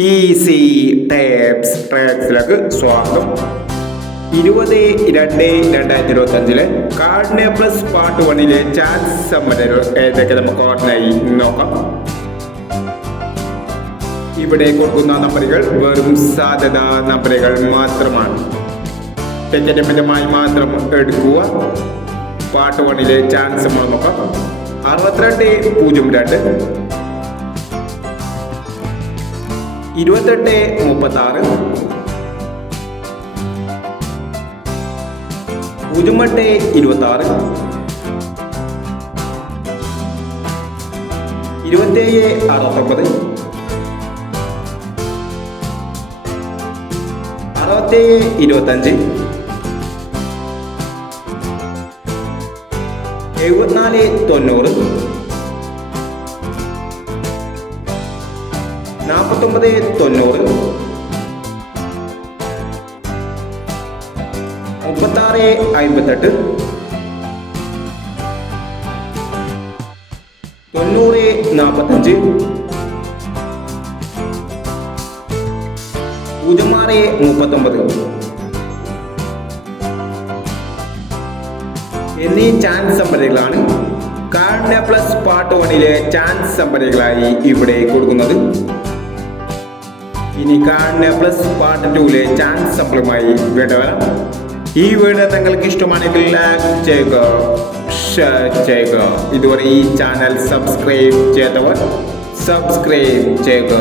Easy tapes ട്രാക്സിലേക്ക് സ്വാഗതം. 20/2/2025 കാർഡിനെ plus part 1 chance സമ്മതകൾ ഏതൊക്കെ നമുക്ക് ഓർഡിനായി നോക്കാം. ഇവിടെ കൊടുക്കുന്ന നമ്പറുകൾ വെറും സാധ്യതാ നമ്പറുകൾ മാത്രമാണ്. ടിക്കറ്റ് മിതമായി മാത്രം എടുക്കുക. പാർട്ട് 1 ചാൻസ് നമ്മൾ നോക്കാം. 6202 2836 0826 2769 6725 7490 4990 3658 9045 0639 എന്നീ ചാൻസ് നമ്പറുകളാണ് കാർഡിനെ പ്ലസ് പാർട്ട് 1 ചാൻസ് നമ്പറുകളായി ഇവിടെ കൊടുക്കുന്നത്. ഇനി കാർഡിനെ പ്ലസ് പാർട്ട് 2 ചാൻസ് നമ്പറുമായി വീണ്ടും വരാം. ഈ വീഡിയോ നിങ്ങൾക്ക് ഇഷ്ടമാണെങ്കിൽ ലൈക്ക് ചെയ്യുക, ഷെയർ ചെയ്യുക. ഇതുവരെ ഈ ചാനൽ സബ്സ്ക്രൈബ് ചെയ്തവർ സബ്സ്ക്രൈബ് ചെയ്യുക.